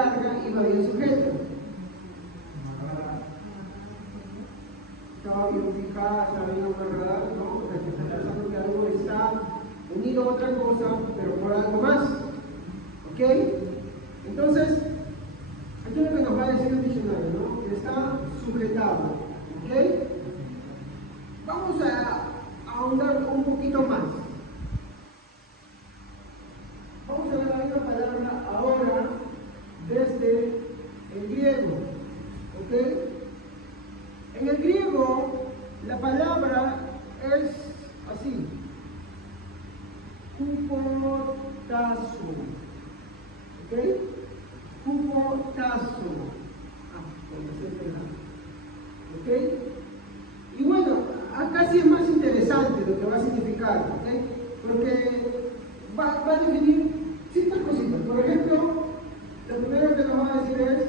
larga iba bien sujeta. Estaba bien fijada, estaba bien amarrada, ¿no? O sea, que está pensando que algo está unido a otra cosa, pero por algo más. ¿Ok? Entonces, esto es lo que nos va a decir el diccionario, ¿no? Que está sujetado. ¿Ok? Vamos a ahondar un poquito más. Vamos a ver la misma palabra ahora desde el griego. ¿Ok? En el griego, la palabra es así: hupotazo. ¿Ok? Hupotazo. ¿Ok? Y bueno, acá sí es más interesante lo que va a significar, ¿ok? Porque va a definir ciertas cositas. Por ejemplo, lo primero que nos va a decir es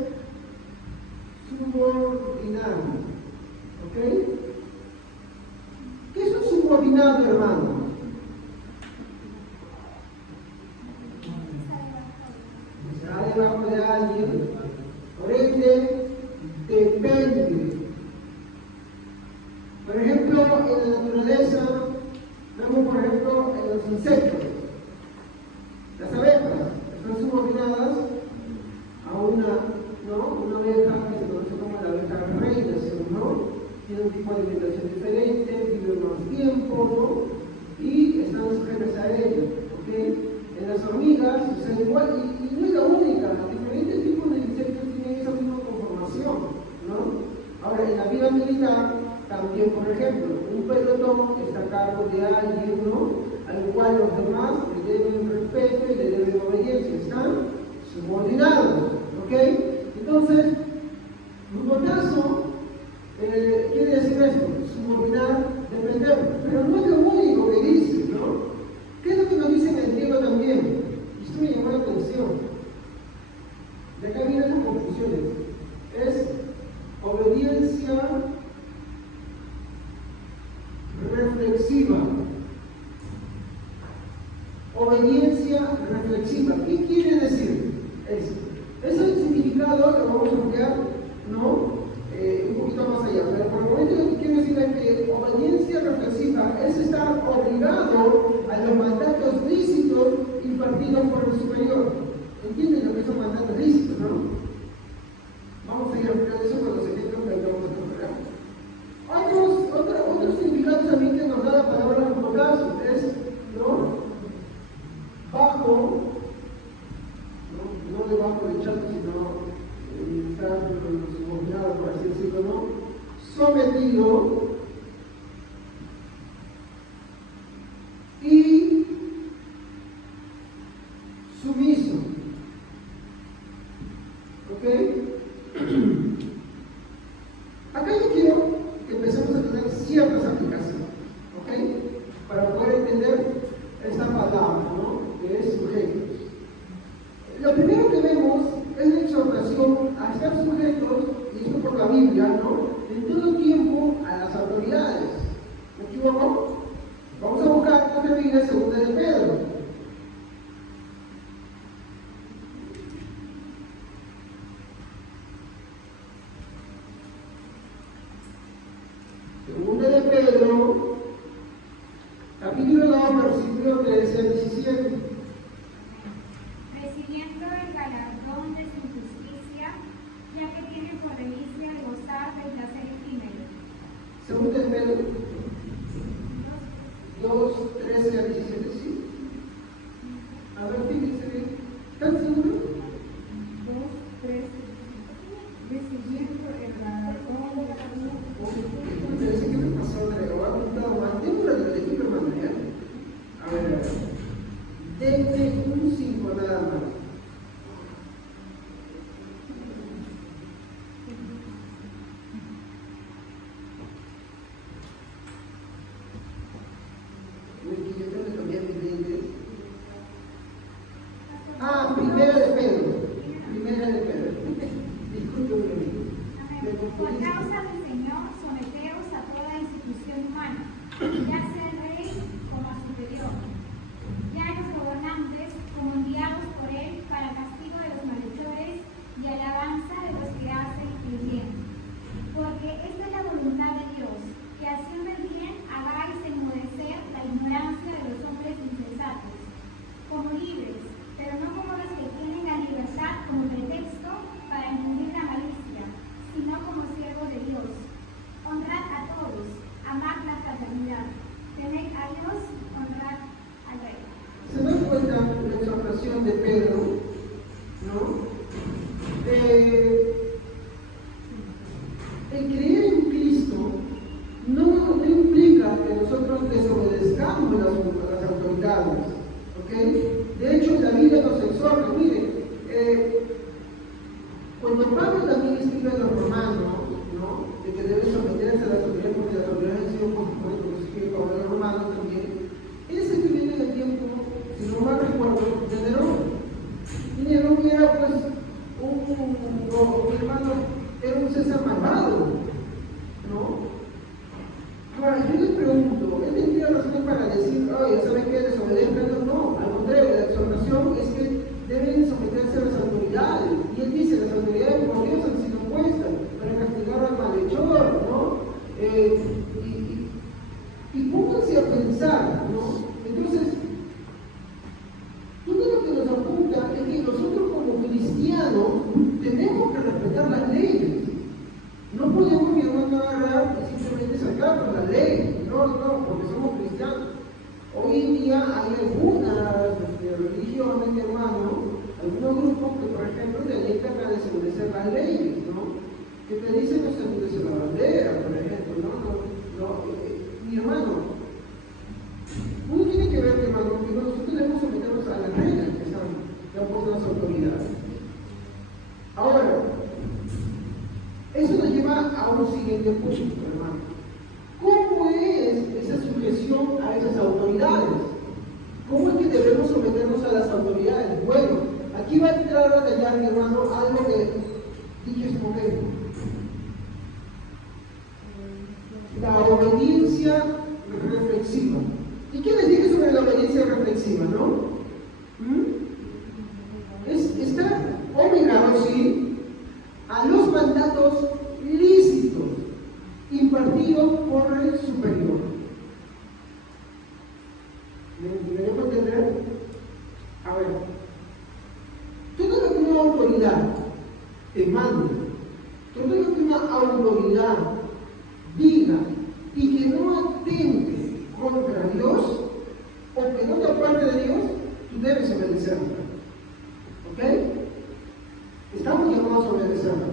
subordinado. ¿Ok? ¿Qué es un subordinado, hermano? Está debajo de alguien, por ende, depende. Por ejemplo, en la naturaleza, vemos por ejemplo en los insectos. Las abejas están subordinadas a una abeja que se conoce como la abeja reina, ¿no? Tiene un tipo de alimentación diferente, viven más tiempo, ¿no? Y están sujetas a ello, ¿ok? En las hormigas sucede igual, y no es la única, diferentes tipos de insectos tienen esa misma conformación, ¿no? Ahora, en la vida militar, también, por ejemplo, un pelotón está a cargo de alguien, ¿no? Al cual los demás le deben respeto y le deben obediencia, están subordinados, ¿ok? Entonces, subordazo quiere decir esto: subordinar, depender, pero no es lo único que dice, ¿no? ¿Qué es lo que nos dice en el griego también? Y esto me llamó la atención. De acá vienen las confusiones. Es obediencia reflexiva. Obediencia reflexiva. ¿Qué quiere decir eso? Ese es el significado, lo vamos a ampliar, ¿no? Un poquito más allá. Pero por el momento lo que quiero decir es que obediencia reflexiva es estar obligado a los mandatos lícitos impartidos por el superior. ¿Entienden lo que son mandatos lícitos, no? Vamos a ir a ampliar eso con los ejemplos que vamos a encontrar. Otros significados también que nos da la palabra hupotazo es, ¿no? Bajo, no debajo del chato, sino estar subordinado, por así decirlo, ¿no? Sometido y sumiso. ¿Ok? Acá yo quiero que empecemos a tener ciertas aplicaciones, ¿ok? Para poder entender esta palabra, ¿no? Que es sujetos. Lo primero que vemos es la exhortación a estar sujetos, y esto por la Biblia, ¿no? En todo tiempo a las autoridades. ¿Me equivoco? Vamos a buscar lo que dice segunda de Pedro. Segunda de Pedro, capítulo 2, versículo 13 al 17. Recibiendo el galardón de su justicia, ya que tiene por delicia el gozar del placer efímero. Segunda de Pedro 2, 13 al 17, ¿sí? A ver, fíjense bien. ¿Están seguros? 2, 13. Recibiendo el galardón de su justicia. Parece que me pasó, Andrea, o ha apuntado más. Tengo la del equipo material. A ver. Denme un 5 nada más. Uy, que yo tengo que cambiar el creer en Cristo no implica que nosotros desobedezcamos las autoridades, ¿ok? De hecho, la Biblia nos exhorta, miren, cuando Pablo también escribe a los romanos, ¿no?, de que deben someterse a las autoridades, porque las autoridades han sido, por supuesto, que escribe Pablo a los romanos también, él se escribiendo en el tiempo, si no mal recuerdo, de Nerón. Y Nerón era, pues, mi hermano, era un César malvado, ¿no? Ahora, yo les pregunto, ¿él tendría razón para decir, oye, ¿saben qué? Desobedezcan? No, al contrario, la exhortación es que deben someterse a las autoridades. Y él dice, las autoridades por Dios han sido puestas para castigar al malhechor, ¿no? Y pónganse a pensar, ¿no? Entonces, todo lo que nos apunta es que nosotros como cristianos tenemos que respetar las leyes. No podemos, mi hermano, agarrar y simplemente sacar con la ley. No, porque somos cristianos. Hoy en día hay algunas religiones, mi hermano, algunos grupos que, por ejemplo, te alientan a desobedecer las leyes, ¿no? Que te dicen no se obedece la bandera, por ejemplo, mi hermano, uno tiene que ver, mi hermano, que nosotros debemos someternos a las reglas que han puesto las autoridades. Ahora, eso nos lleva a un siguiente punto, hermano. ¿Cómo es esa sujeción a esas autoridades? ¿Cómo es que debemos someternos a las autoridades? Bueno, aquí va a entrar a detallar, mi hermano, algo que dije en su momento. La obediencia reflexiva. ¿Y qué les dije sobre la obediencia reflexiva, no? Es estar obligado, sí, a los mandatos lícitos impartidos por el superior. ¿Me dejo entender? A ver, todo lo que una autoridad te mande, todo lo que una autoridad diga y que no atente contra Dios o que no te aparte de Dios, tú debes obedecerla. ¿Ok? Estamos llamados a obedecerla.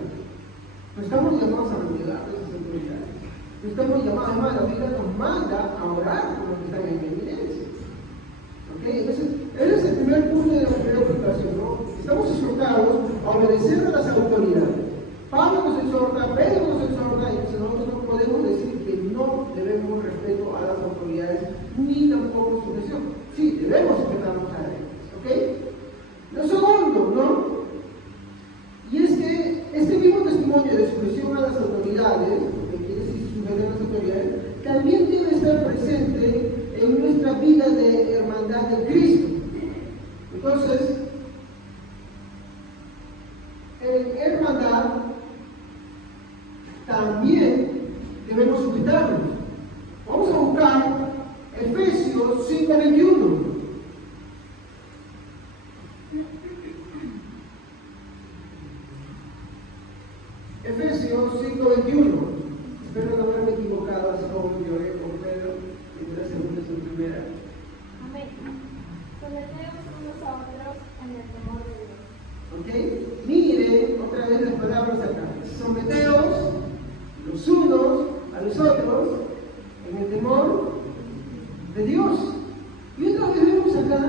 No estamos llamados a renegar de esas autoridades. No estamos llamados, además, la Biblia nos manda a orar por los que están en evidencia. ¿Ok? Entonces, ese es el primer punto de la primera aplicación, ¿no? Estamos exhortados a obedecer a las autoridades. Pablo nos exhorta, Pedro nos exhorta, y nosotros no podemos decir que no debemos respeto a las autoridades, ni tampoco sujeción. Sí, debemos respetarnos a ellas. ¿Ok? Lo segundo, ¿no? Y es que este mismo testimonio de sujeción a las autoridades, que quiere decir sujetar a las autoridades, también debe estar presente en nuestra vida de hermandad de Cristo. Entonces, en hermandad también debemos sujetarnos. Vamos a buscar Efesios 5:21. Efesios 5:21. Espero no haberme equivocado, así como lloré con Pedro en la segunda y su primera. Amén. Someteos unos a otros en el temor de Dios. ¿Ok? Miren otra vez las palabras acá. Someteos los unos a los otros en el temor de Dios. Y otra vez vemos acá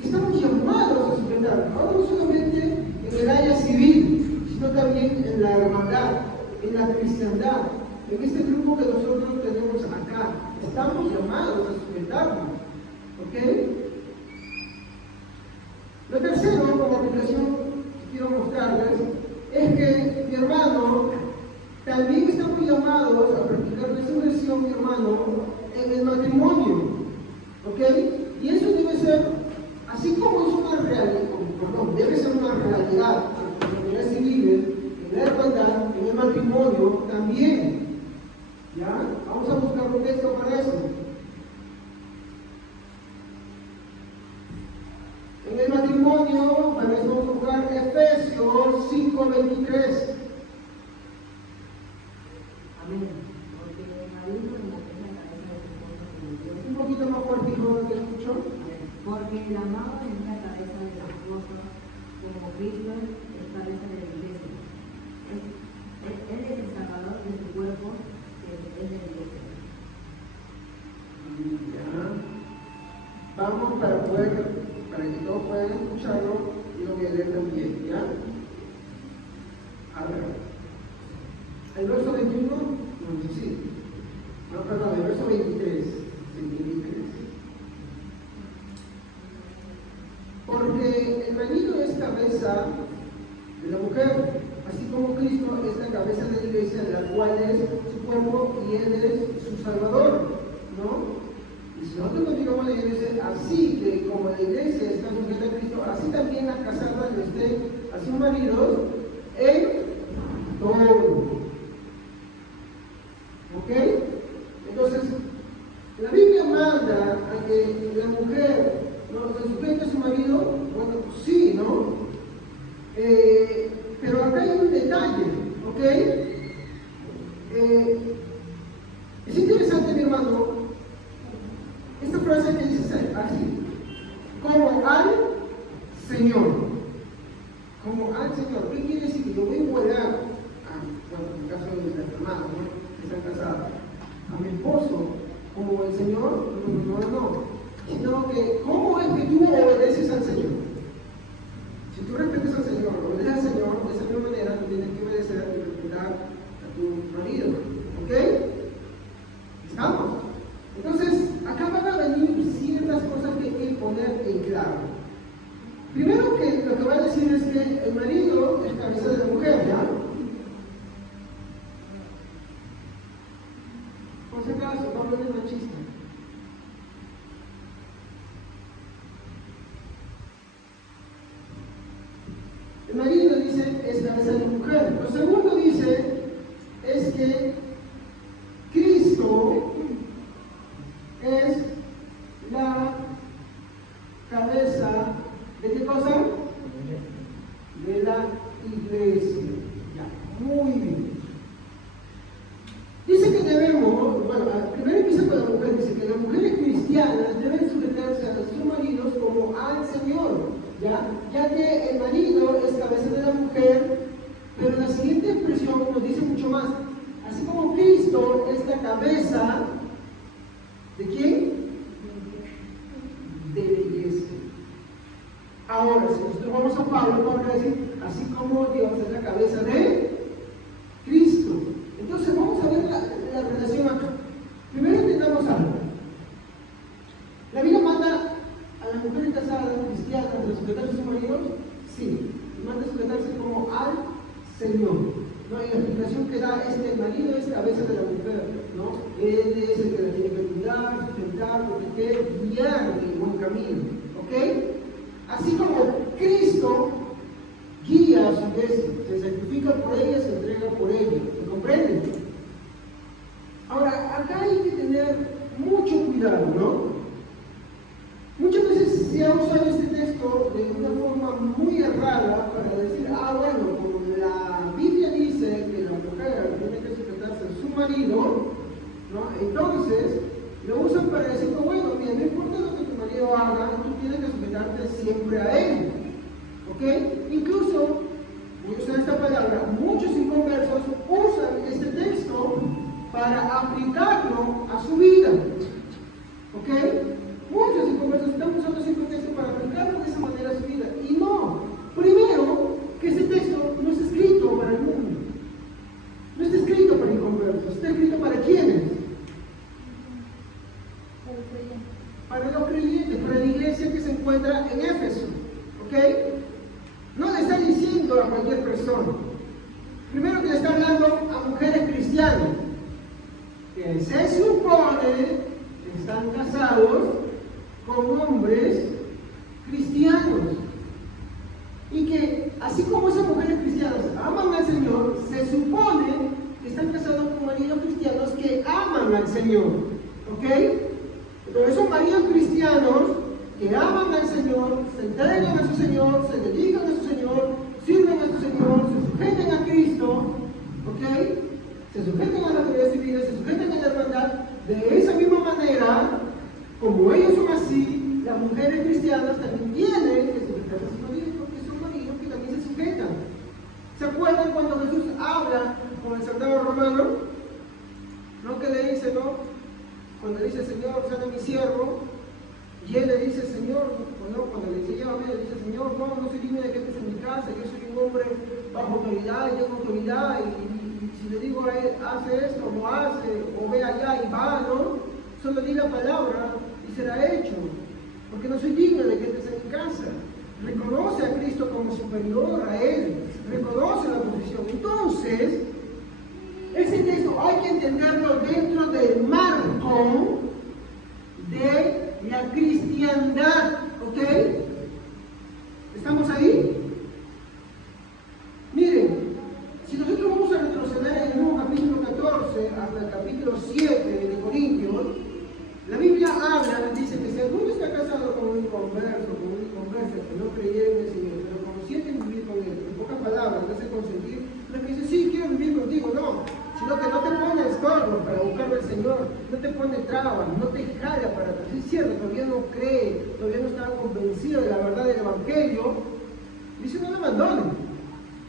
que estamos llamados a sujetarnos, no solamente en el área civil, sino también en la hermandad, en la cristiandad, en este grupo que nosotros tenemos acá. Estamos llamados a sujetarnos. ¿Ok? Lo tercero, como aplicación que quiero mostrarles, es que, mi hermano, también estamos llamados a practicar la sujeción, mi hermano, en el matrimonio. ¿Ok? Y eso debe ser, así como es una realidad, debe ser una realidad en la comunidad civil, en la hermandad, en el matrimonio también. ¿Ya? Vamos a buscar un texto para eso. En el matrimonio, para eso vamos a buscar Efesios 5:23. Amén. Porque el marido es la cabeza de su esposa como Dios. Un poquito más fuerte, hijo, ¿no te escucho? Porque el amado es la cabeza de la esposa como Cristo es cabeza de la iglesia, de la mujer, así como Cristo es la cabeza de la iglesia, la cual es su cuerpo y Él es su Salvador, ¿no? Y si nosotros continuamos la iglesia, así que como la iglesia está sujeta a Cristo, así también las casadas lo estén a sus maridos en todo. ¿Ok? Entonces, la Biblia manda a que la mujer no se sujete a su marido. Bueno, sí, ¿no? Pero acá hay un detalle, ¿ok? Es interesante, mi hermano, esta frase que dice así: como al Señor. Como al Señor. ¿Qué quiere decir? Que yo voy a igualar, bueno, en el caso de mis hermanos, ¿no?, que están casados, a mi esposo como el Señor, no, sino que ¿cómo es que tú obedeces al Señor? Si tú respetas al Señor, obedeces al Señor, de esa misma manera tú tienes que obedecer y respetar a tu marido, ¿ok? ¿Estamos? Entonces, acá van a venir ciertas cosas que hay que poner en claro. Primero, que lo que va a decir es que el marido es cabeza de la mujer, ¿ya? Por si acaso, no es machista. El marido dice es cabeza de la mujer. Lo segundo dice es que Cristo es la cabeza ¿de qué cosa? De la iglesia. Ya, muy bien. Dice que debemos, bueno, primero empieza con la mujer, dice que las mujeres cristianas deben sujetarse a sus maridos como al Señor, ya que el marido es cabeza de la mujer, pero la siguiente expresión nos dice mucho más. Así como Cristo es la cabeza, ¿de quién? De la iglesia. Ahora, si nosotros vamos a Pablo, vamos a decir, así como Dios es la cabeza de Cristo. Entonces vamos a ver la relación acá. Primero entendamos algo. ¿La Biblia manda a las mujeres casadas cristianas a sujetarse a sus maridos? Sí. Manda a sujetarse como al Señor, ¿no? Y la explicación que da es que el marido es cabeza de la mujer, ¿no? Él es el que la tiene que cuidar, sustentar, proteger, guiar en el buen camino, ¿ok? Así como Cristo guía a su iglesia, se sacrifica por ella, se entrega por ella. ¿Me comprenden? Ahora, acá hay que tener mucho cuidado, ¿no? Muchas veces se ha usado este texto de una forma muy errada para decir, bueno, como la Biblia dice que la mujer tiene que sujetarse a su marido, ¿no? Entonces lo usan para decir, bueno, mira, no importa lo que tu marido haga, tú tienes que sujetarte siempre a él, ¿ok? Incluso, voy a usar esta palabra, muchos inconversos usan este texto para aplicarlo a su vida, ¿ok? Muchos inconversos están usando ese texto para aplicarlo de esa manera a su vida, y no. Primero, que ese texto no es escrito para el mundo, no está escrito para inconversos, está escrito para ¿quiénes? Para los creyentes, para la iglesia que se encuentra en Éfeso, ¿ok? No le está diciendo a cualquier persona. Primero que le está hablando a mujeres cristianas, que se supone que están casados con hombres cristianos, y que así como esas mujeres cristianas aman al Señor, se supone que están casados con maridos cristianos que aman al Señor, ¿ok? Pero esos maridos cristianos que aman al Señor, se entregan a su Señor, se dedican a su Señor, sirven a su Señor, se sujetan a Cristo, ¿ok? Se sujetan a la autoridad civil, se sujetan a la hermandad. De esa misma manera, como ellos son así, las mujeres cristianas también tienen que sujetarse a sus maridos, porque son maridos que también se sujetan. ¿Se acuerdan cuando Jesús habla con el soldado romano? ¿No? Que le dice, ¿no? Cuando le dice, Señor, sana mi siervo, y él le dice, Señor, cuando le dice, llévame, le dice, Señor, no soy digno de que estés en mi casa, yo soy un hombre bajo autoridad, y tengo autoridad, y si le digo a él, hace esto, no hace, o ve allá y va, ¿no? Solo di la palabra y será hecho, porque no soy digno de que estés en mi casa. reconoce a Cristo como superior a él, reconoce la posición. Entonces, ese texto hay que entenderlo dentro del marco de la cristiandad, ¿ok? ¿Estamos ahí? Miren, si nosotros vamos a retroceder en el nuevo capítulo 14 hasta el capítulo 7 de Corintios, la Biblia habla, dice que si alguno está casado con un inconverso, con una inconversa que no creyera en el Señor, pero consienten vivir con él, en pocas palabras, no hace consentir, no es que dice, sí, quiero vivir contigo, no, sino que no te pone estorbos para buscar al Señor, no te pone trabas, no te jala para atrás. Es cierto, todavía no cree, todavía no está convencido de la verdad del Evangelio, dice, no lo abandonen.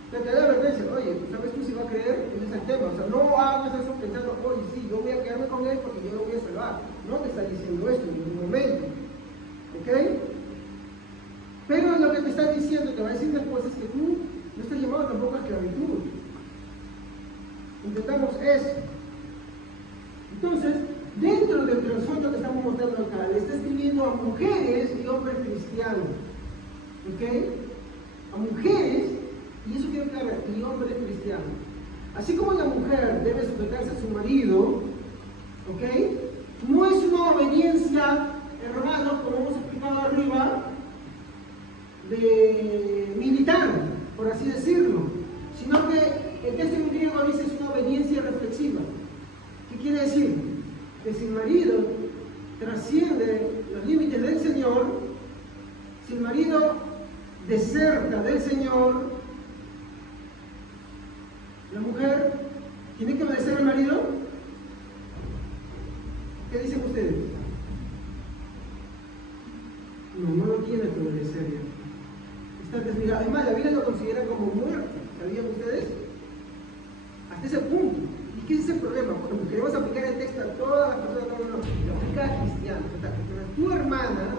Te da la advertencia, oye, ¿sabes tú si va a creer? Ese es el tema. O sea, no hagas eso pensando, oye, sí, yo voy a quedarme con él porque yo lo voy a salvar. No te está diciendo esto en ningún momento. ¿Ok? Pero lo que te está diciendo, te va a decir después, es que tú no estás llamado tampoco a esclavitud. Intentamos eso. Entonces, dentro del trasfondo que estamos mostrando acá, le está escribiendo a mujeres y hombres cristianos. ¿Ok? A mujeres, y eso quiero aclarar, y hombres cristianos. Así como la mujer debe sujetarse a su marido, ¿ok? No es una obediencia, hermanos, como hemos explicado arriba, de militar, por así decirlo, sino que el texto en griego dice es una obediencia reflexiva. ¿Qué quiere decir? Que si el marido trasciende los límites del Señor, si el marido deserta del Señor, la mujer tiene que obedecer al marido. ¿Qué dicen ustedes? No lo tiene que obedecer ya. Está desligado. Además, la Biblia lo considera como muerte. ¿Sabían ustedes? Hasta ese punto. ¿Y qué es ese problema? Porque queremos aplicar el texto a todas las personas, no, lo aplica a cristianos. O sea, tu hermana,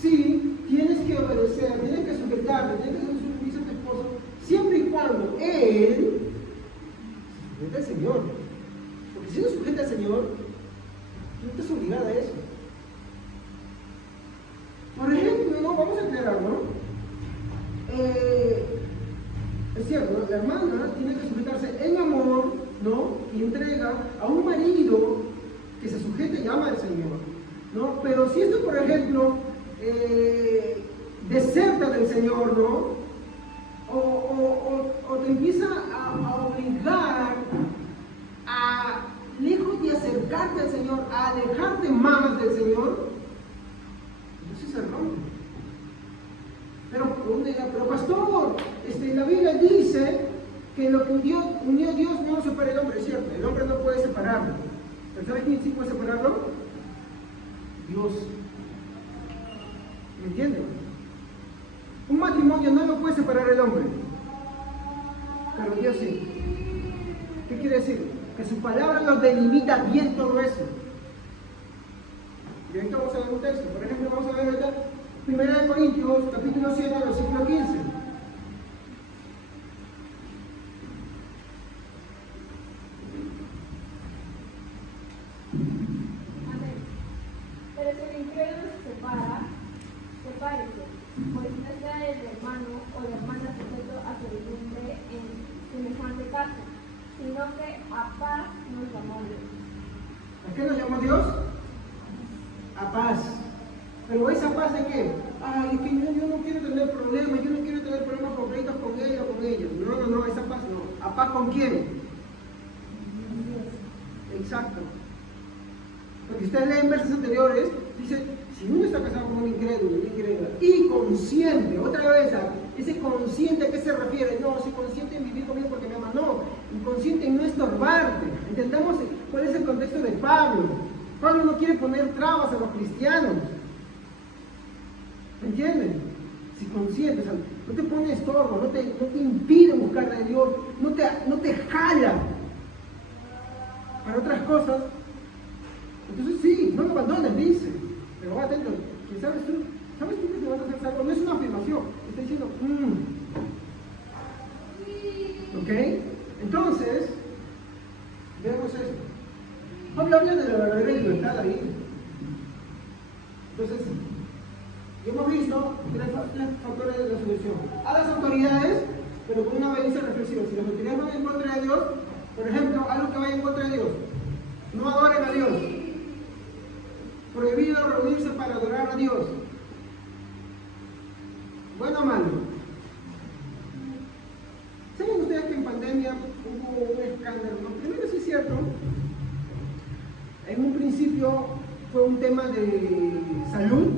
sí, tienes que obedecer, tienes que sujetarte, tienes que ser sumiso a tu esposo, siempre y cuando él se sujeta al Señor. Porque si no sujeta al Señor, tú no estás obligada a eso. Por ejemplo, ¿no? Vamos a aclarar, ¿no? Es cierto, ¿no? La hermana tiene que sujetarse en amor, ¿no? Y entrega a un marido que se sujete y ama al Señor, ¿no? Pero si esto, por ejemplo, deserta del Señor, ¿no? O te empieza a obligar a, lejos de acercarte al Señor, a alejarte más del Señor, entonces se rompe. Pero pastor, la Biblia dice que lo que unió Dios no lo separa el hombre, es cierto, el hombre no puede separarlo. ¿Pero sabes quién sí puede separarlo? Dios. ¿Me entienden? Un matrimonio no lo puede separar el hombre, pero Dios sí. ¿Qué quiere decir? Que su palabra nos delimita bien todo eso. Y ahorita vamos a ver un texto. Por ejemplo, vamos a ver ahorita 1 Corintios, capítulo 7, versículo 15. Amén. Pero si el incrédulo se separa, sepárese, pues no está el hermano o la hermana sujeto a servidumbre en semejante caso, sino que a paz nos llamó Dios. ¿A qué nos llamó Dios? A paz. ¿Pero esa paz de qué? Ay, es que yo no quiero tener problemas, yo no quiero tener problemas concretos con él o con ellos. No, esa paz no. ¿A paz con quién? Exacto. Porque ustedes leen versos anteriores, dice, si uno está casado con un incrédulo, una incrédula, y consciente, otra vez, ese consciente, ¿a qué se refiere? No, si consciente en vivir conmigo porque me ama, no, inconsciente en no estorbarte. Entendamos cuál es el contexto de Pablo. Pablo no quiere poner trabas a los cristianos. ¿Me entienden? Si consciente, o sea, no te pone estorbo, no te impide buscar a Dios, no te jala para otras cosas. Entonces sí, no lo abandones, dice, pero va atento, que sabes tú que te vas a hacer salvo, no es una afirmación, está diciendo, ¿ok? Entonces, veamos esto. Pablo habla de la verdadera libertad ahí. Entonces, y hemos visto los pero con una obediencia reflexiva. Si las autoridades van en contra de Dios, por ejemplo, algo que vaya en contra de Dios, no adoren a Dios, prohibido reunirse para adorar a Dios, bueno o malo. ¿Saben ustedes que en pandemia hubo un escándalo? No, primero sí es cierto, en un principio fue un tema de salud,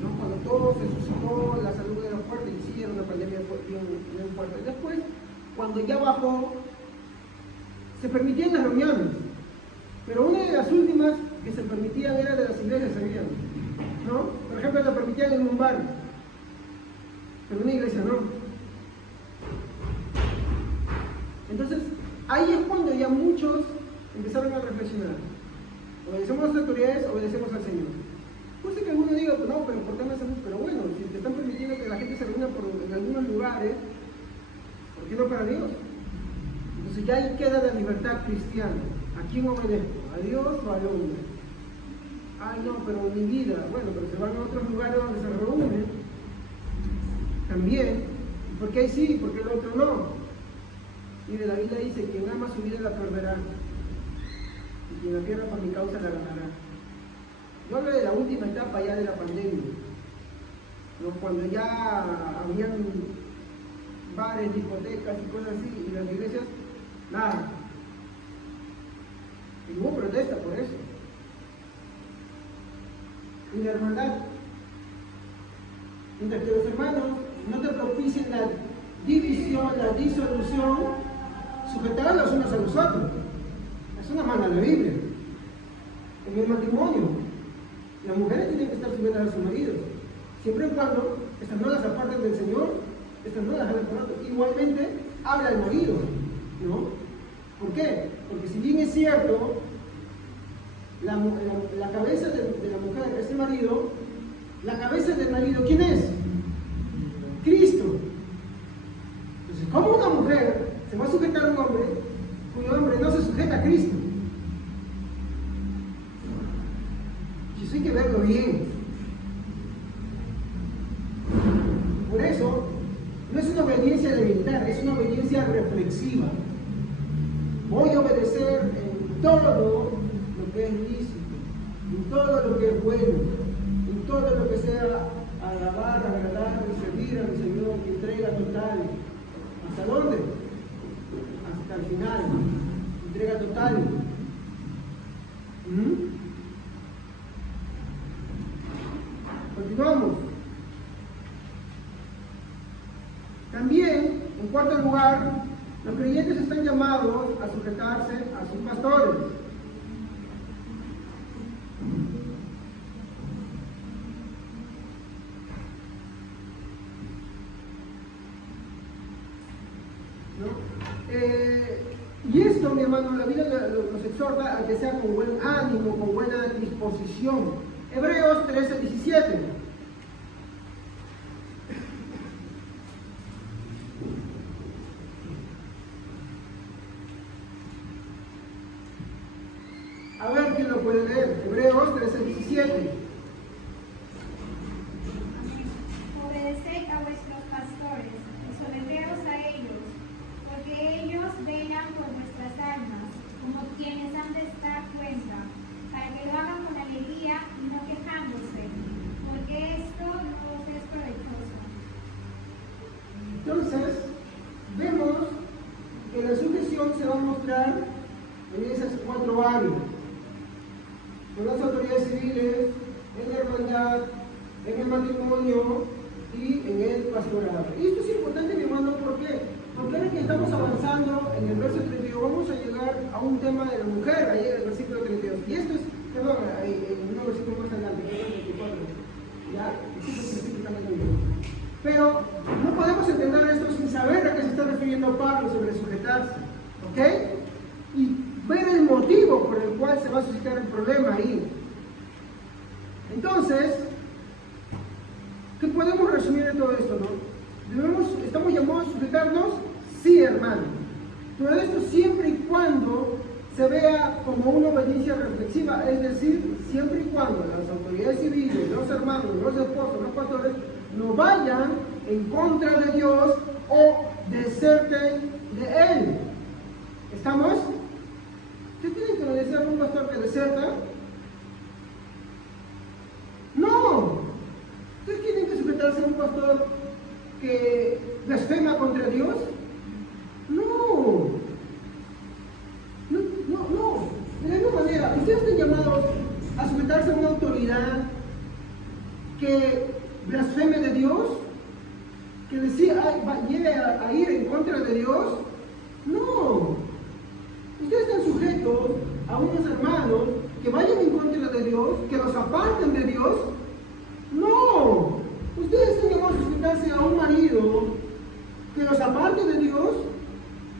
¿no? Cuando todo se suscitó, la salud era fuerte, y sí, era una pandemia bien fuerte. Después, cuando ya bajó, se permitían las reuniones, pero una de las últimas que se permitían era de las iglesias, ¿sabían? ¿No? Por ejemplo, la permitían en un bar, pero en una iglesia no. Entonces, ahí es cuando ya muchos empezaron a reflexionar. ¿Obedecemos a las autoridades? ¿Obedecemos al Señor? Puede ser que alguno diga, pues no, pero ¿por qué no hacemos? Pero bueno, si te están permitiendo que la gente se reúna en algunos lugares, ¿por qué no para Dios? Entonces ya ahí queda la libertad cristiana. ¿A quién obedezco? ¿A Dios o al hombre? Ay, no, pero mi vida. Bueno, pero se van a otros lugares donde se reúnen. También. ¿Por qué ahí sí? ¿Por qué el otro no? Mire, la Biblia dice, quien ama su vida la perderá. Y quien la pierda por mi causa la ganará. Yo hablo de la última etapa ya de la pandemia, ¿no? Cuando ya habían bares, discotecas y cosas así, y las iglesias, nada. Y hubo protesta por eso. Y la hermandad, mientras que los hermanos no te propicien la división, la disolución, sujetar los unos a los otros. Es una mala de la Biblia. En el matrimonio, las mujeres tienen que estar sujetas a sus maridos, siempre y cuando estas no las aparten del Señor, estas no las hagan por otro. Igualmente, habla el marido, ¿no? ¿Por qué? Porque si bien es cierto, la cabeza de la mujer es el marido, la cabeza del marido, ¿quién es? Cristo. Entonces, ¿cómo una mujer se va a sujetar a un hombre cuyo hombre no se sujeta a Cristo? Y eso hay que verlo bien. Por eso, no es una obediencia militar, es una obediencia reflexiva. Voy a obedecer en todo lo que es lícito, en todo lo que es bueno, en todo lo que sea alabar, agradar y servir a mi Señor, que entrega total. ¿Hasta dónde? Hasta el final. Entrega total. Continuamos. También, en cuarto lugar, los creyentes están llamados a sujetarse a sus pastores. Y esto, mi hermano, la Biblia nos exhorta a que sea con buen ánimo, con buena disposición. Hebreos 13:17. A ver quién lo puede leer. Hebreos 13:17. Obedeced a vuestros pastores y someteos a ellos, porque ellos velan por vuestras almas, como quienes han de dar cuenta, para que lo hagan con alegría y no quejándose, porque esto no os es provechoso. Entonces, vemos que la sujeción se va a mostrar en esas cuatro áreas: con las autoridades civiles, en la hermandad, en el matrimonio y en el pastorado. Y esto es importante, mi hermano, ¿por qué? Porque ahora que estamos avanzando en el verso 32, vamos a llegar a un tema de la mujer, ahí en el versículo 32. Y esto es, perdón, en un versículo más adelante, que es el 24. Ya, pero no podemos entender esto sin saber a qué se está refiriendo Pablo sobre sujetarse, ¿ok? Y ver el motivo por el cual se va a suscitar el problema ahí. Entonces, ¿qué podemos resumir de todo esto, no? ¿Estamos llamados a sujetarnos? Sí, hermano. Pero esto siempre y cuando se vea como una obediencia reflexiva, es decir, siempre y cuando las autoridades civiles, los hermanos, los esposos, los pastores, no vayan en contra de Dios o deserten de Él. ¿Estamos? ¿Ustedes tienen que obedecer a un pastor que deserta? No. ¿Ustedes tienen que sujetarse a un pastor que blasfema contra Dios? No. No. De la misma manera, ustedes están llamados a sujetarse a una autoridad que blasfeme de Dios, que lleve a ir en contra de Dios. No. Ustedes están sujetos a unos hermanos que vayan en contra de Dios, que los aparten de Dios. No. Ustedes están llamados a sujetarse a un marido que los aparte de Dios,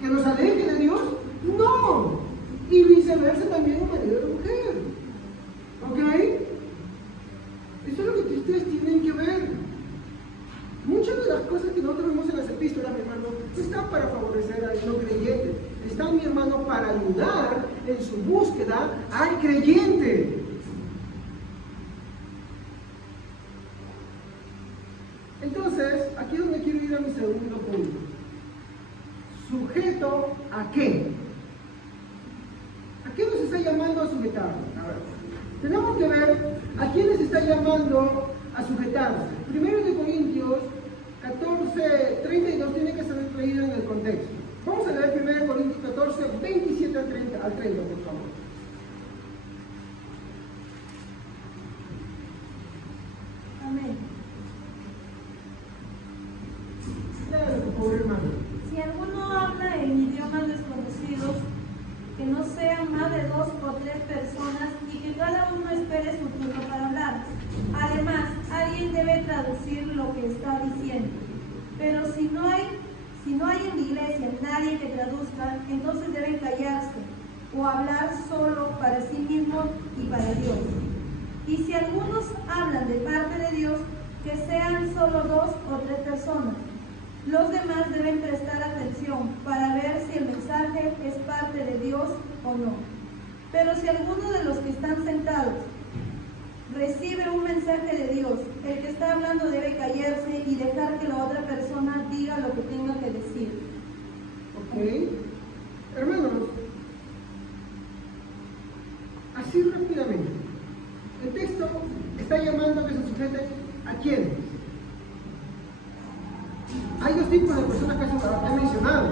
que los aleje de Dios. No. Y viceversa también un marido de mujer. ¿Ok? Eso es lo que ustedes tienen que ver. Muchas de las cosas que nosotros vemos en las epístolas, mi hermano, no están para favorecer al no creyente. Están, mi hermano, para ayudar en su búsqueda al creyente. Entonces, aquí es donde quiero ir a mi segundo punto. ¿Sujeto a qué? ¿A qué nos está llamando a sujetarnos? A ver, tenemos que ver a quién les está llamando a sujetarse. Primero de Corintios 14:32 tiene que ser leído en el contexto. Vamos a leer 1 Corintios 14, 27 al 30, por favor. Amén. Léalo, por favor, hermano. Si alguno habla en idiomas desconocidos, que no sean más de 2 o 3 personas y que cada uno espere su turno para hablar. Además, alguien debe traducir lo que está diciendo. Pero si no hay en la iglesia nadie que traduzca, entonces deben callarse o hablar solo para sí mismos y para Dios. Y si algunos hablan de parte de Dios, que sean solo 2 o 3 personas. Los demás deben prestar atención para ver si el mensaje es parte de Dios o no. Pero si alguno de los que están sentados recibe un mensaje de Dios, el que está hablando debe callarse y dejar que la otra persona diga lo que tenga que decir. Ok. Hermanos, así rápidamente. El texto está llamando a que se sujeten a quiénes. Hay 2 tipos de personas que se han mencionado.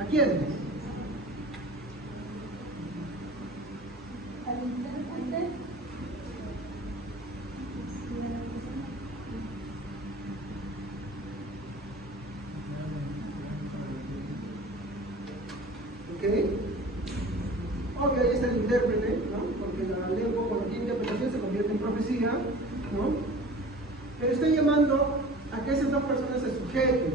¿A quiénes? Al intérprete, ¿Ok? Obvio, ahí está el intérprete, ¿no? Porque la lengua cuando tiene interpretación se convierte en profecía, ¿no? Pero está llamando a que esas 2 personas se sujeten.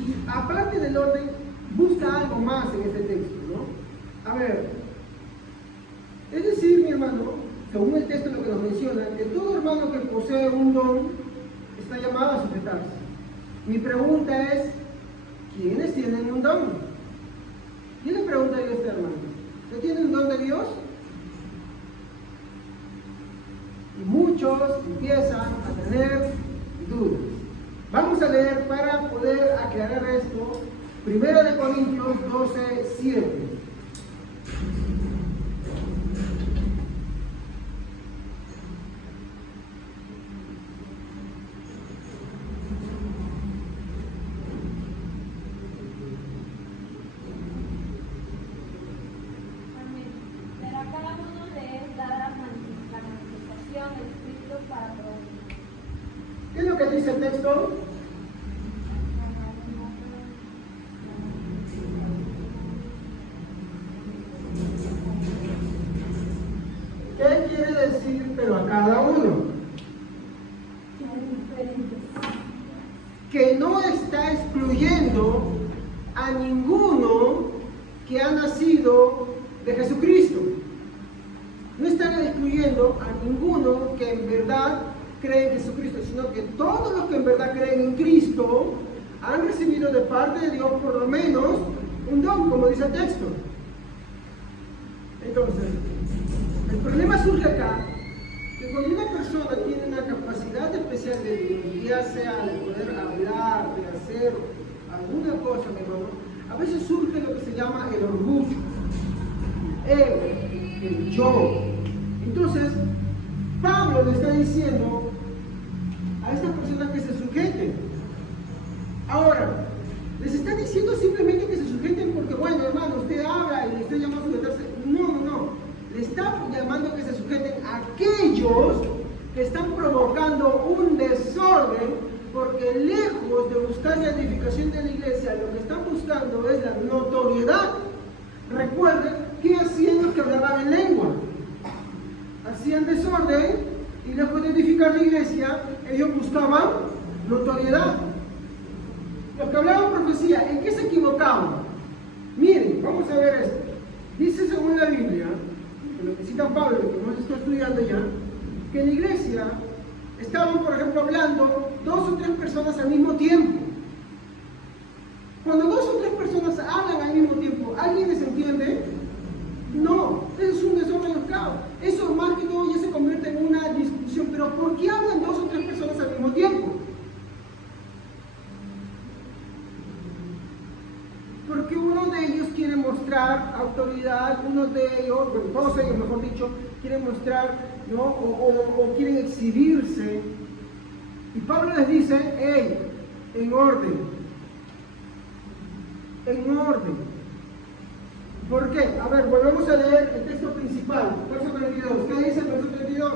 Y aparte del orden, busca algo más en este texto, ¿no? A ver, es decir, mi hermano, según el texto lo que nos menciona, que todo hermano que posee un don está llamado a sujetarse. Mi pregunta es, ¿quiénes tienen un don? Yo le preguntaría a este hermano, ¿usted tiene un don de Dios? Y muchos empiezan a tener dudas. Vamos a leer para poder aclarar esto, 1 Corintios 12, 7. pero a cada uno le es dada la manifestación del Espíritu para proveer. ¿Qué es lo que dice el texto? ¿Qué quiere decir pero a cada uno? Que no está excluyendo a ninguno que ha nacido de Jesucristo. No están excluyendo a ninguno que en verdad cree en Jesucristo, sino que todos los que en verdad creen en Cristo han recibido de parte de Dios por lo menos un don, como dice el texto. Entonces, el problema surge acá, que cuando una persona tiene una capacidad especial de Dios, ya sea de poder hablar, de hacer alguna cosa, mi hermano, a veces surge lo que se llama el orgullo, el yo. Entonces, Pablo le está diciendo a estas personas que se sujeten. Ahora, les está diciendo simplemente que se sujeten porque, bueno, hermano, usted habla y le está llamando a sujetarse. No. Le está llamando a que se sujeten a aquellos que están provocando un desorden, porque lejos de buscar la edificación de la iglesia, lo que están buscando es la notoriedad. Recuerden que hacían los que hablaban en lengua. Hacían desorden y lejos de edificar la iglesia, ellos buscaban notoriedad. Los que hablaban profecía, ¿en qué se equivocaban? Miren, vamos a ver esto. Dice según la Biblia, que lo que cita Pablo, que hemos estado estudiando ya, que en la iglesia estaban, por ejemplo, hablando 2 o 3 personas al mismo tiempo. Cuando 2 o 3 personas hablan al mismo tiempo, ¿alguien les entiende? No, eso es un desorden del caos. Eso más que todo ya se convierte en una discusión. Pero ¿por qué hablan 2 o 3 personas al mismo tiempo? Porque uno de ellos quiere mostrar autoridad, uno de ellos, bueno, todos ellos mejor dicho, quieren mostrar, ¿no? O quieren exhibirse. Y Pablo les dice, hey, en orden. En orden. ¿Por qué? A ver, volvemos a leer el texto principal, verso 32. ¿Qué dice el verso 32?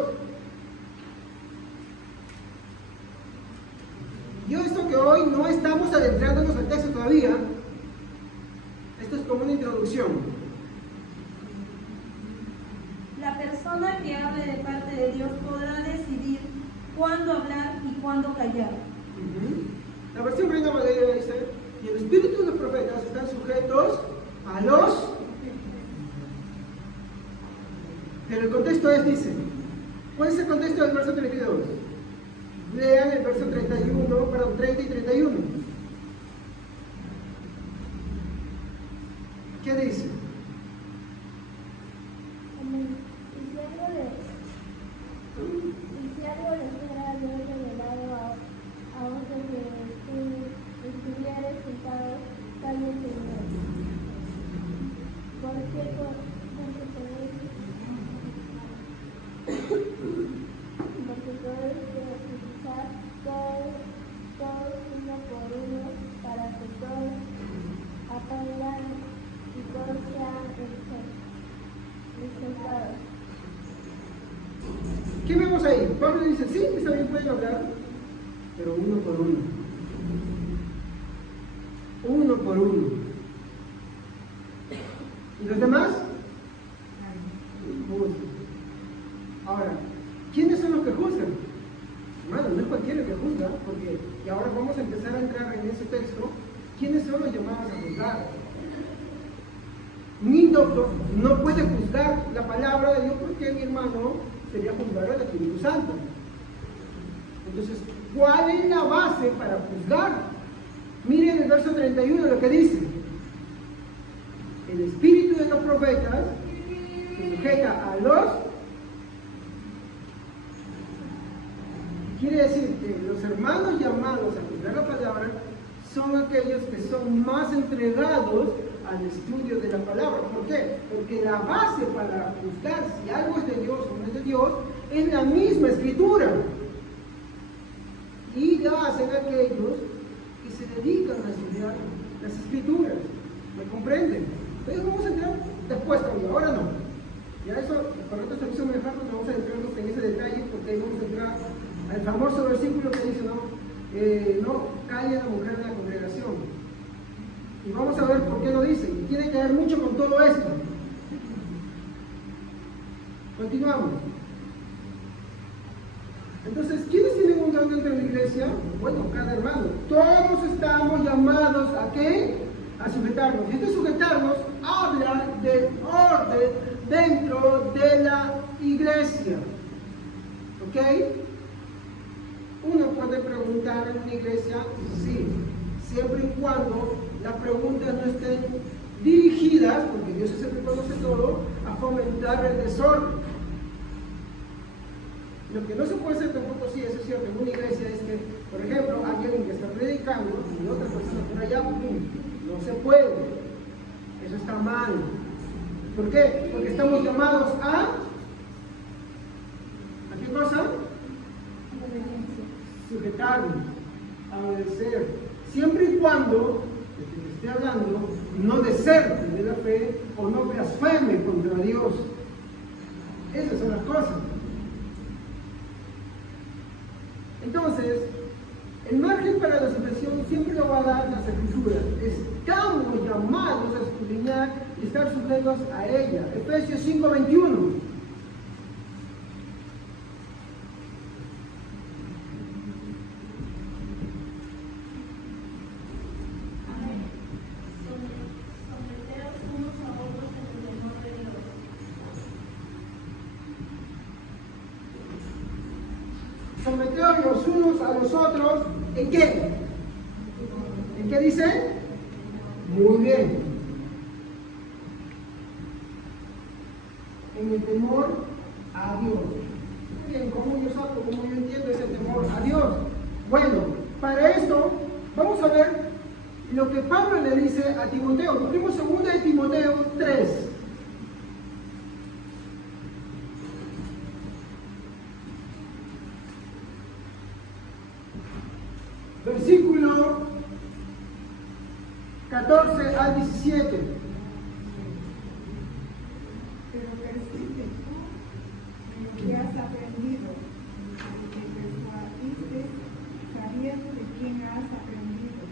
Yo esto que hoy no estamos adentrándonos al texto todavía, esto es como una introducción. La persona que hable de parte de Dios podrá decidir cuándo hablar y cuándo callar. La versión Reina Valera dice, y el espíritu de los profetas están sujetos a los... Pero el contexto es, dice, ¿cuál es el contexto del verso 32? Lean el verso 30 y 31. ¿Qué dice? Y si algo les fuera Dios revelado a otros que estuvieran sentados, cállense bien. Porque todo es que utilizar todos uno por uno para que todos aprendan y todos sean exaltados. ¿Qué vemos ahí? Pablo dice, sí, está bien, pueden hablar, pero uno por uno. Uno por uno. ¿Y los demás? Ahora, ¿quiénes son los que juzgan? Hermano, no es cualquiera que juzga, porque, y ahora vamos a empezar a entrar en ese texto, ¿quiénes son los llamados a juzgar? Un indocto no puede juzgar la palabra de Dios porque mi hermano sería juzgar al Espíritu Santo. Entonces, ¿cuál es la base para juzgar? Miren el verso 31 lo que dice. El espíritu de los profetas se sujeta a los... Quiere decir que los hermanos llamados a juzgar la palabra son aquellos que son más entregados al estudio de la palabra. ¿Por qué? Porque la base para juzgar si algo es de Dios o no es de Dios es la misma escritura. Y la hacen aquellos que se dedican a estudiar las escrituras. ¿Me comprenden? Entonces vamos a entrar después también, ahora no. Ya eso, para otro servicio mejor, no vamos a entrarnos en ese detalle porque ahí vamos a entrar al famoso versículo que dice, no calle la mujer en la congregación. Y vamos a ver por qué lo dice. Y tiene que ver mucho con todo esto. Continuamos. Entonces, ¿quiénes tienen un don dentro de la iglesia? Bueno, cada hermano. Todos estamos llamados a ¿qué? A sujetarnos. Y este sujetarnos habla del orden dentro de la iglesia. ¿Ok? Uno puede preguntar en una iglesia, sí, siempre y cuando las preguntas no estén dirigidas, porque Dios es el que conoce todo, a fomentar el desorden. Lo que no se puede hacer tampoco, sí, eso es cierto, en una iglesia es que, por ejemplo, alguien que está predicando y otra persona por allá, no se puede. Eso está mal. ¿Por qué? Porque estamos llamados ¿a qué cosa? Sujetarnos, a obedecer. Siempre y cuando el que te esté hablando no deserte de la fe o no blasfeme contra Dios. Esas son las cosas. Entonces, el margen para la sujeción siempre lo va a dar las Escrituras. Estamos llamados a escudriñar y estar sujetos a ella. Efesios 5:21. Someteos los unos a los otros, ¿en qué? ¿En qué dice? Muy bien. En el temor a Dios. Muy bien, ¿cómo yo saco, cómo yo entiendo ese temor a Dios? Bueno, para esto vamos a ver lo que Pablo le dice a Timoteo. Busquemos 2 de Timoteo 3. Versículo 14 al 17. Pero persiste tú en lo que has aprendido, y te persuadiste sabiendo de quién has aprendido,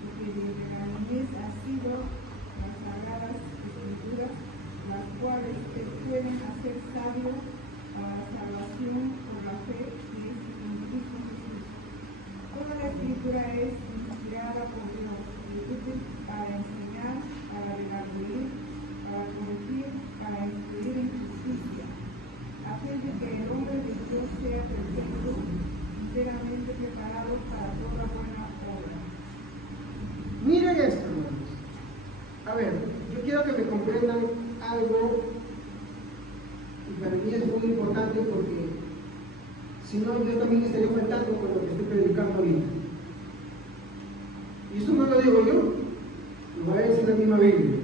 porque desde la niñez has sido las sagradas escrituras, las cuales te pueden hacer sabio para la salvación por la fe que es en Cristo Jesús. Toda la escritura es inspirada por Dios y útil para enseñar, para redarguir, para corregir, para instruir en justicia, a fin de que el hombre de Dios sea perfecto, enteramente preparado para toda buena obra. Miren esto, hermanos. A ver, yo quiero que me comprendan algo, y para mí es muy importante porque si no, yo también estaría faltando con lo que estoy predicando ahorita. Y esto no lo digo yo, lo va a decir la misma Biblia.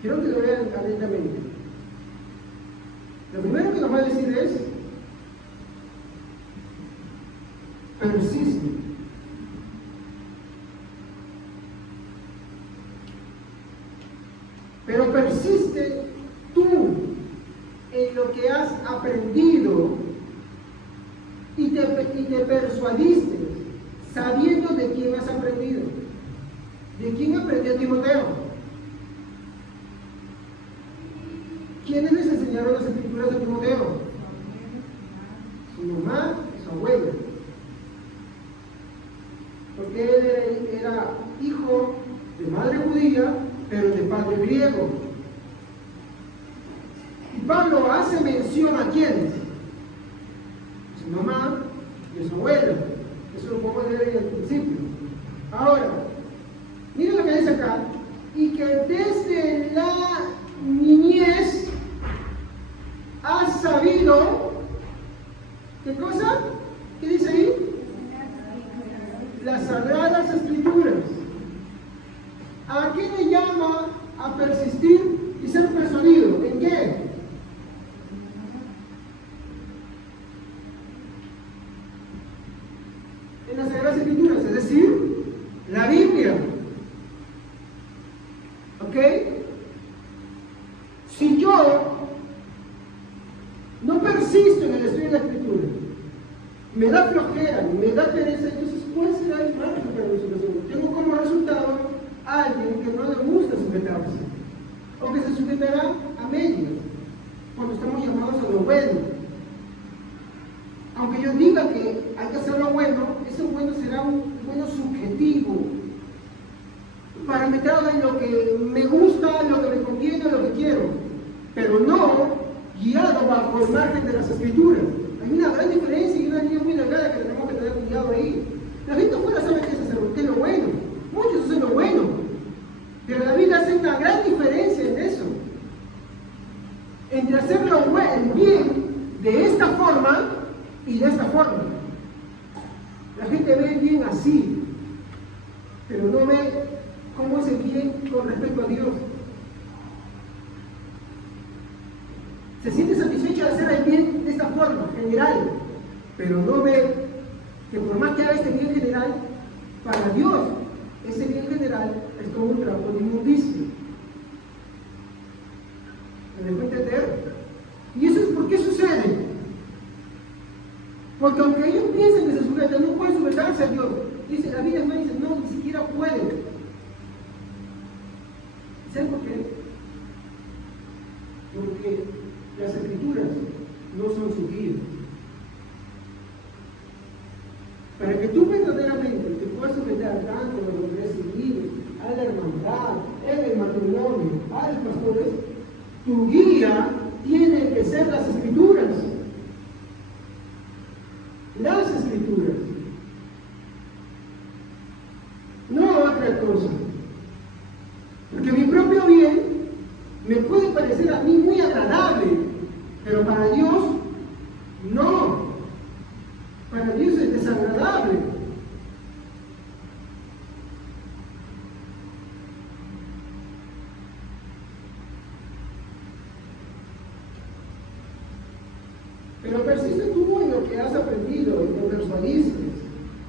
Quiero que lo vean atentamente. Lo primero que nos va a decir es: persiste. Pero persiste tú en lo que has aprendido y te persuadiste, sabiendo de quién has aprendido. ¿De quién aprendió Timoteo? ¿Quiénes les enseñaron las escrituras de Timoteo? Su mamá y su abuela. Porque él era hijo de madre judía, pero de padre griego. Y Pablo hace mención a quiénes: su mamá y su abuela. Eso lo podemos leer en el principio. Ahora, miren lo que dice acá: y que desde la niñez has sabido, ¿qué cosa? ¿Qué dice ahí? Las sagradas escrituras. ¿A qué le llama a persistir y ser persuadido? ¿En qué? En las sagradas escrituras, es decir, la Biblia. ¿Ok? Si yo no persisto en el estudio de la escritura, me da flojera, me da pereza, entonces ¿cuál será el margen para mi situación? Tengo como resultado a alguien que no le gusta sujetarse, o que se sujetará a medias, cuando estamos llamados a lo bueno. Aunque yo diga que hay que hacer lo bueno, ese bueno será un bueno subjetivo, parametrado en lo que me gusta, lo que me conviene, lo que quiero, pero no guiado bajo el margen de las escrituras. Hay una gran diferencia y una línea muy delgada que tenemos que tener cuidado ahí. La gente afuera sabe que es lo bueno, muchos hacen lo bueno, pero la Biblia hace una gran diferencia en eso, entre hacer lo bueno, el bien de esta forma así, pero no ve cómo es el bien con respecto a Dios. Se siente satisfecho de hacer el bien de esta forma, general, pero no ve que por más que haga este bien general, para Dios ese bien general es como un trapo de inmundicia. ¿Me dejo entender? ¿Y eso es por qué sucede? Porque aunque ellos piensen que se sujetan, no pueden sujetarse a Dios. Dice, la Biblia no dice, no, ni siquiera pueden. ¿Saben por qué? Porque las Escrituras no son su guía. Para que tú verdaderamente te puedas sujetar tanto a los autoridades civiles, a la hermandad, en el matrimonio, a los pastores, tu guía tiene que ser las Escrituras. Las Escrituras. No otra cosa. Porque mi propio bien me puede parecer a mí muy agradable, pero para Dios no. Para Dios es desagradable. Pero persiste tú en lo que has aprendido y te persuadiste,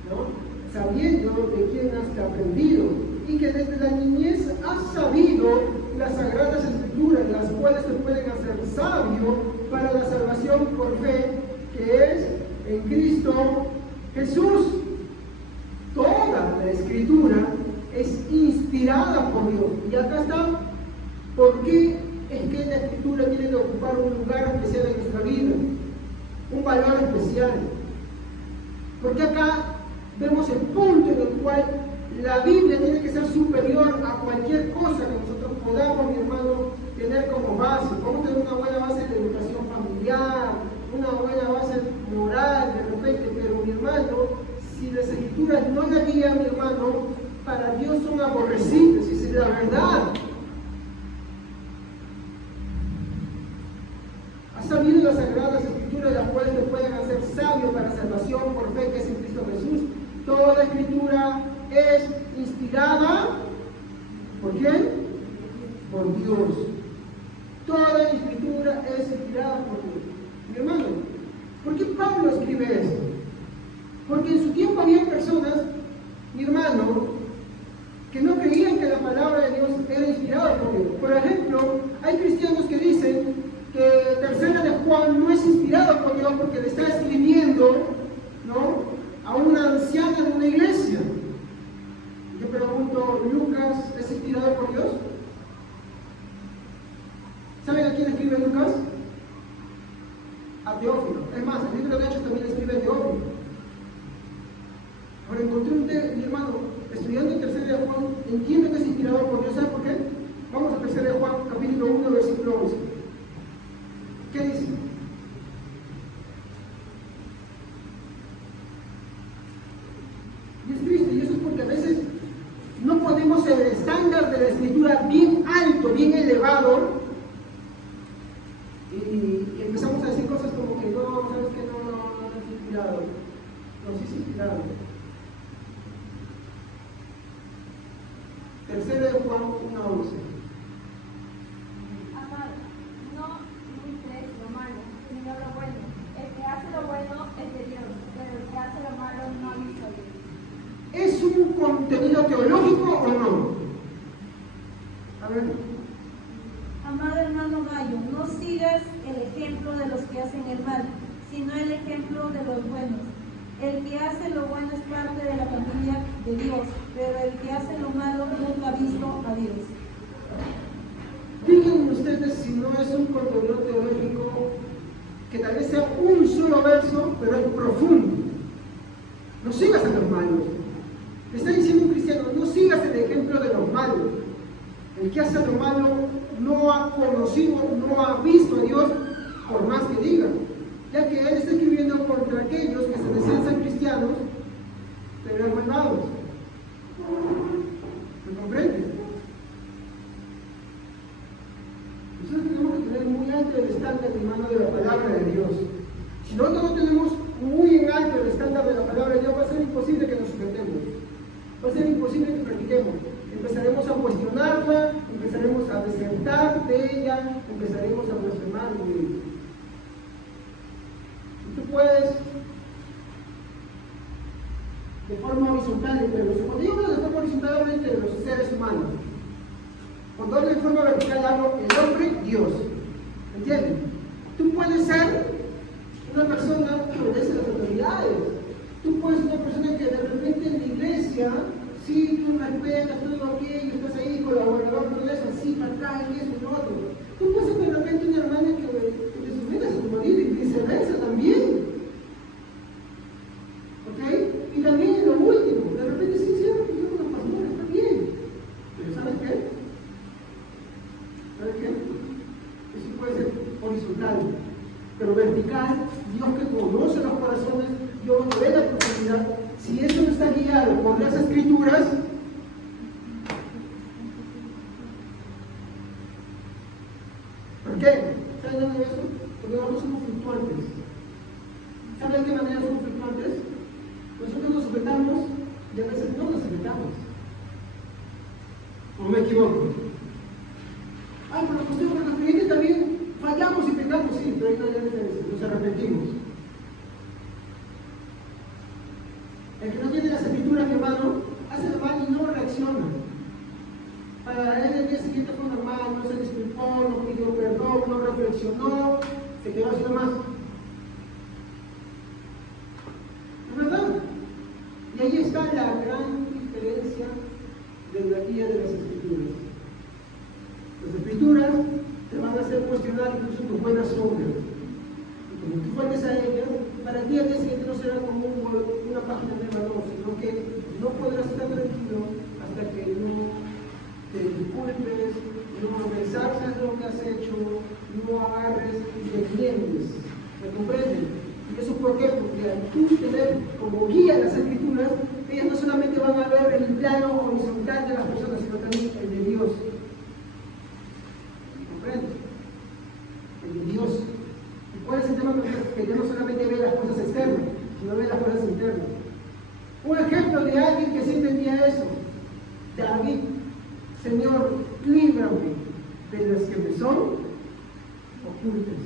¿no? Sabiendo de quién has aprendido y que desde la niñez has sabido las sagradas escrituras, las cuales te pueden hacer sabio para la salvación por fe, que es en Cristo Jesús. Toda la escritura es inspirada por Dios. Y acá está, ¿por qué es que la escritura tiene que ocupar un lugar especial en nuestra vida? Un valor especial. Porque acá vemos el punto en el cual la Biblia tiene que ser superior a cualquier cosa que nosotros podamos, mi hermano, tener como base. Podemos tener una buena base de educación familiar, una buena base moral de repente, pero mi hermano, si las escrituras no la guían, mi hermano, para Dios son aborrecibles, esa es la verdad. ¿Has sabido las sagradas escrituras, las cuales te pueden hacer sabio para salvación por fe, que es en Cristo Jesús? Toda escritura es inspirada ¿por quién? Por Dios. Toda escritura es inspirada por Dios. Mi hermano, ¿por qué Pablo escribe esto? Porque en su tiempo había personas, mi hermano, que no creían que la palabra de Dios era inspirada por Dios. Por ejemplo, hay cristianos que dicen que Tercera de Juan no es inspirado por Dios porque le está escribiendo, ¿no?, a una anciana de una iglesia. Yo pregunto, ¿Lucas es inspirado por Dios? ¿Saben a quién escribe Lucas? A Teófilo. Es más, el libro de Hechos también escribe Teófilo. Ahora encontré un texto, mi hermano, estudiando en Tercera de Juan, entiendo que es inspirado por Dios. ¿Saben por qué? Vamos a Tercera de Juan, capítulo 1, versículo 11. ¿Qué dice? Y es triste, y eso es porque a veces no ponemos el estándar de la escritura bien alto, bien elevado, y empezamos a decir cosas como que no, sabes que no es inspirado. No, sí es inspirado. Tercera de Juan 1:11. Amado, no imites lo malo, sino lo bueno. El que hace lo bueno es de Dios, pero el que hace lo malo no ha visto a Dios. ¿Es un contenido teológico o no? A ver. Amado hermano Gallo, no sigas el ejemplo de los que hacen el mal, sino el ejemplo de los buenos. El que hace lo bueno es parte de la familia de Dios, pero el que hace lo malo nunca ha visto a Dios. Díganme ustedes si no es un contenido teológico que tal vez sea un solo verso, pero es profundo. No sigas a los malos. Le está diciendo un cristiano, no sigas el ejemplo de los malos. El que hace lo malo no ha conocido, no ha visto a Dios, por más que diga. Ya que él está escribiendo contra aquellos que se decían cristianos, pero eran malvados. ¿Me comprende? Nosotros tenemos que tener muy alto el estándar, hermano, de la palabra de Dios. Si nosotros no tenemos muy en alto el estándar de la palabra de Dios, va a ser imposible que nosotros sujetemos. Va a ser imposible que practiquemos. Empezaremos a cuestionarla, empezaremos a desertar de ella, empezaremos a blasfemar de ella. Y tú puedes, de forma horizontal, cuando digo de forma horizontal, hablo entre los seres humanos. Cuando hablo de forma vertical, hablo el hombre, Dios. ¿Entienden? Tú puedes ser una persona que obedece a las autoridades. Tú puedes ser una persona que de repente en la iglesia, sí, tú respetas todo aquello, estás ahí colaborador, todo eso, así, para acá, y eso y lo otro. Tú puedes ser de repente una hermana que te sometas a tu marido y viceversa también. ¿Ok? Y también en lo último, de repente sí, yo con los pastores, está bien. Pero ¿sabes qué? ¿Sabes qué? Eso puede ser horizontal. Pero vertical, Dios que conoce los corazones, Dios ve la profundidad. Si eso no está guiado por las escrituras, ¿por qué? ¿Saben de eso? Porque nosotros somos fluctuantes. ¿Saben de qué manera somos fluctuantes? Nosotros nos sujetamos y a veces no nos sujetamos. ¿O me equivoco? Ay, pero usted, porque los creyentes también fallamos y pecamos, sí, pero ahí no hay diferencia, nos arrepentimos. El que no tiene las escrituras, mi hermano, hace lo mal y no reacciona. Para él el día siguiente fue normal, no se disculpó, no pidió perdón, no reflexionó, se quedó así nomás. ¿Es verdad? Y ahí está la gran diferencia de la guía de las escrituras. Las escrituras te van a hacer cuestionar incluso tus buenas obras. Y como tú faltes a ellas, para ti al día siguiente no será como una página de valor, sino que no podrás estar tranquilo hasta que no te disculpes, no resalzas lo que has hecho, no agarres y te entiendes. ¿Me comprenden? ¿Y eso por qué? Porque al tú tener como guía las escrituras, ellas no solamente van a ver el plano horizontal de las personas, sino también el de Dios. El de Dios. ¿Y cuál es el tema? Que Dios no solamente ve las cosas externas, sino ve las cosas internas. Un ejemplo de alguien que sí entendía eso. David, Señor, líbrame de las que me son ocultas.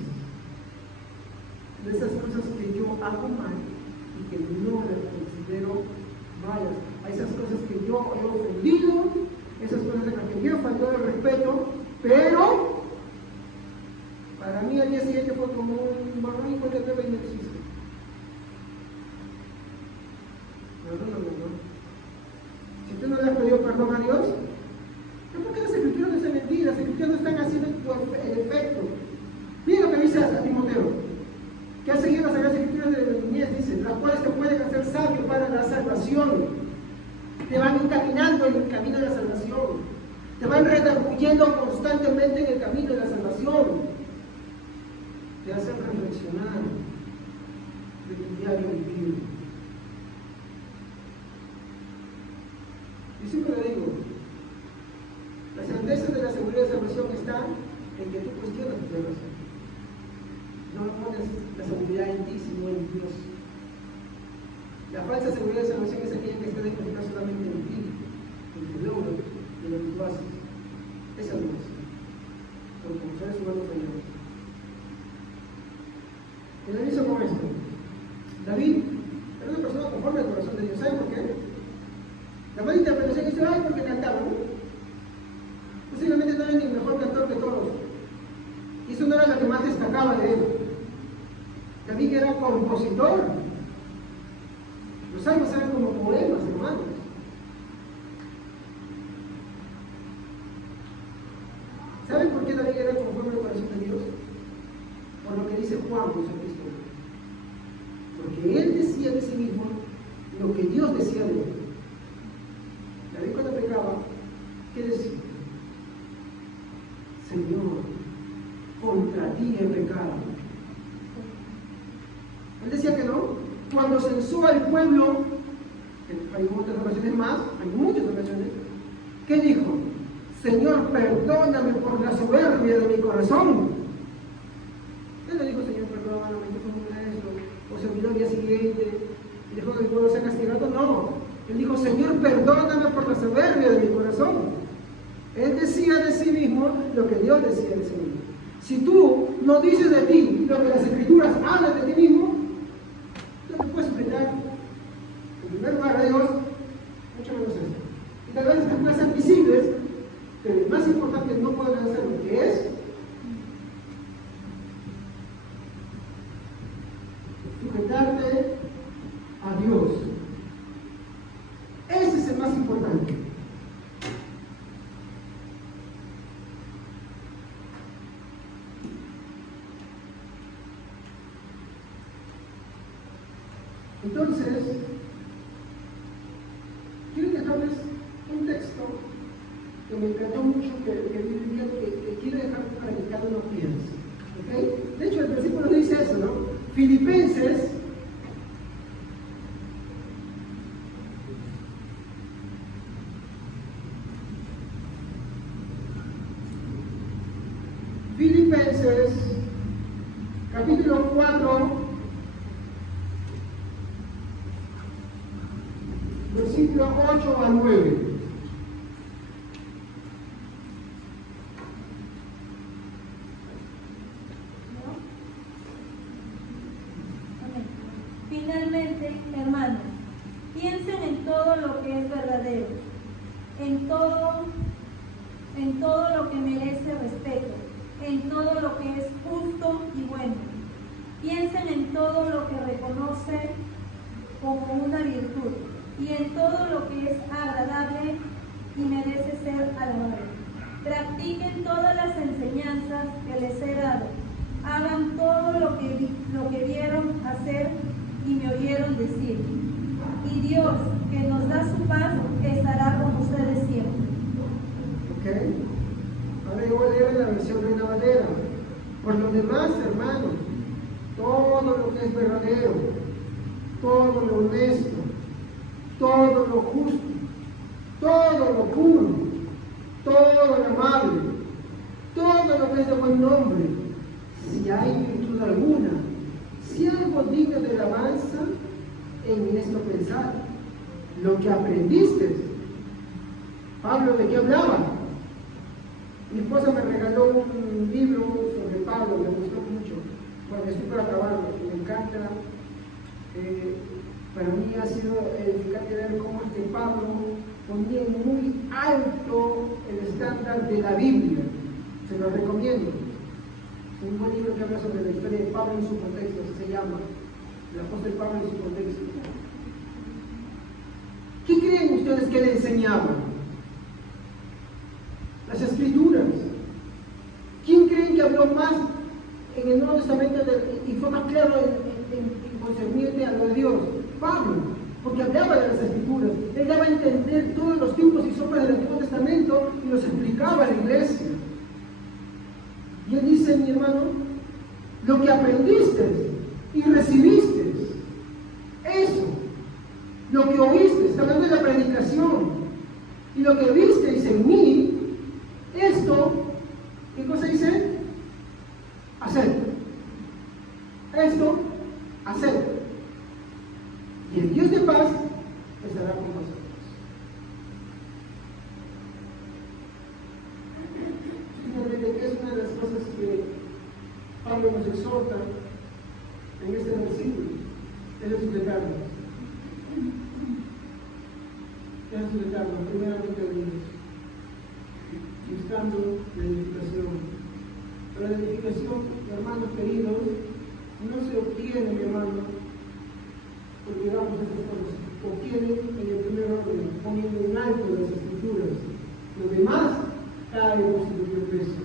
De esas cosas que yo hago mal y que no las considero malas. A esas cosas que yo he ofendido, esas cosas a las que yo he faltado el respeto, pero para mí al día siguiente fue como un marrón y cuenta que no existe. No. Si tú no le has pedido perdón a Dios, es porque las escrituras no están mentiras, las escrituras no están haciendo el efecto. Mira lo que dice a Timoteo, que ha seguido las Sagradas Escrituras de la niñez, dice, las cuales te pueden hacer sabio para la salvación. Te van encaminando en el camino de la salvación. Te van redarguyendo constantemente en el camino de la salvación. Te hacen reflexionar de tu diario vivir. Yo siempre lo digo, la certeza de la seguridad de salvación está en que tú cuestionas tu salvación. No pones la seguridad en ti, sino en Dios. La falsa seguridad de salvación es aquella que está depositada solamente en ti, en tu logro, en lo que tú haces. Esa no es. Porque como seres humanos fallamos. Finalizo con esto. David era una persona conforme al corazón de Dios. ¿Saben por qué? La mala interpretación dice, ay, porque cantaba, ¿no? Posiblemente no era ni el mejor cantor de todos. Y eso no era lo que más destacaba de él. David era compositor. Los salmos eran como poemas, hermanos. ¿Saben por qué David era conforme al corazón de Dios? Por lo que dice Juan, Jesucristo. Porque él decía de sí mismo lo que Dios decía de él. David cuando pecaba, ¿qué decía? Señor, contra ti he pecado. Él decía que no. Cuando censó al pueblo, hay muchas ocasiones más, hay muchas ocasiones, ¿qué dijo? Señor, perdóname por la soberbia de mi corazón. Él le dijo, Señor, perdóname, que fue eso, o se olvidó el día siguiente, y dejó que el pueblo sea castigado. No, Él dijo, Señor, perdóname por la soberbia de mi corazón. Él decía de sí mismo lo que Dios decía de sí mismo. Si tú no dices de ti lo que las Escrituras hablan de ti mismo, no te puedes enfrentar, en primer lugar, a Dios, mucho menos esto. Y tal vez estas cosas visibles, pero el más importante es no poder hacer lo que es sujetarte a Dios. Ese es el más importante. Entonces, quiero dejarles un texto que me encantó mucho, que quiero dejar para que cada uno piense. ¿Okay? De hecho, el versículo dice eso, ¿no? Filipenses capítulo 4, versículo 8 a 9. Finalmente, hermanos, piensen en todo lo que es verdadero, en todo lo que merece respeto, en todo lo que es justo y bueno. Piensen en todo lo que reconoce como una virtud y en todo lo que es agradable y merece ser alabado. Practiquen todas las enseñanzas que les he dado. Hagan todo lo que vieron hacer y me oyeron decir. Y Dios, que nos da su paz, estará con ustedes siempre. ¿Ok? Ahora yo voy a leer la versión Reina Valera. Por lo demás, hermanos, todo lo que es verdadero, todo lo honesto, todo lo justo, todo lo puro, todo lo amable, todo lo que es de buen nombre, si hay virtud alguna, si algo digno de alabanza, en esto pensar. Lo que aprendiste. Pablo, ¿de qué hablaba? Mi esposa me regaló un libro sobre Pablo, me gustó mucho, porque estoy para acabarlo, me encanta. Para mí ha sido edificante ver cómo es que Pablo ponía muy alto el estándar de la Biblia. Se lo recomiendo. Es un buen libro que habla sobre la historia de Pablo en su contexto, así se llama, el apóstol Pablo en su contexto. ¿Qué creen ustedes que le enseñaban? Las Escrituras. ¿Quién creen que habló más en el Nuevo Testamento y fue más claro en concerniente a lo de Dios? Pablo, porque hablaba de las Escrituras. Él daba a entender todos los tipos y sombras del Antiguo Testamento y los explicaba a la iglesia. Y él dice, mi hermano, lo que aprendiste y recibiste, eso, lo que oíste, está hablando de la predicación, y lo que visteis en mí, esto, ¿qué cosa dice? Hacer. Esto, hacer. Y el Dios de paz estará con nosotros. Fíjate que es una de las cosas que Pablo nos exhorta en este versículo, es el sujetarnos. Es el sujetarnos, primeramente a Dios, buscando la edificación. Pero la edificación, hermanos queridos, no se obtiene, mi hermano, porque damos estas cosas. Obtiene en el primer orden, poniendo en alto las Escrituras. Lo demás cae por su propio peso.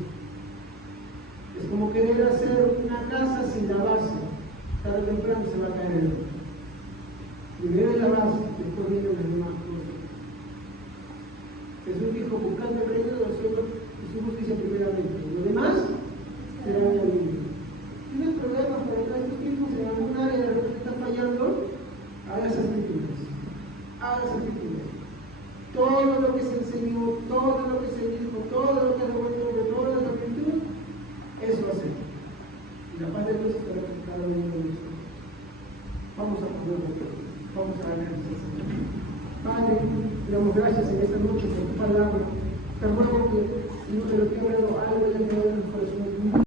Es como querer hacer una casa sin la base. Tarde o temprano se va a caer. Primero la base, después vienen las demás cosas. Jesús dijo, buscando el reino de los cielos y su justicia primeramente. Lo demás será añadido. ¿Tienes problemas para entrar a estos tiempos en algún área de lo que está fallando? Haga esas Escrituras. Haga esas Escrituras. Todo lo que se enseñó, todo lo que se dijo, todo lo que se revuelto de toda la virtud, eso hace. Y la paz de Dios estará con cada uno de nosotros. Vamos a ponerlo. Vamos a ganar esa semana. Padre, te damos gracias en esta noche por tu palabra. Te ruego que, Señor, de lo que he hablado, algo haya quedado en el corazón